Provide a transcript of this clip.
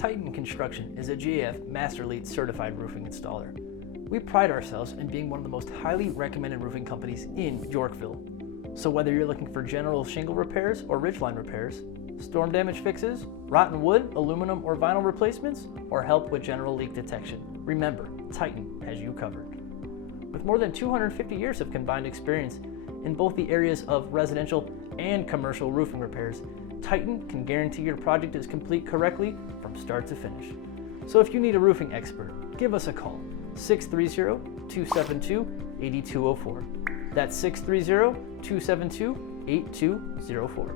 Titan Construction is a GAF Master Elite certified roofing installer. We pride ourselves in being one of the most highly recommended roofing companies in Yorkville. So whether you're looking for general shingle repairs or ridgeline repairs, storm damage fixes, rotten wood, aluminum, or vinyl replacements, or help with general leak detection, remember, Titan has you covered. With more than 250 years of combined experience in both the areas of residential and commercial roofing repairs, Titan can guarantee your project is complete correctly from start to finish. So if you need a roofing expert, give us a call, 630-272-8204. That's 630-272-8204.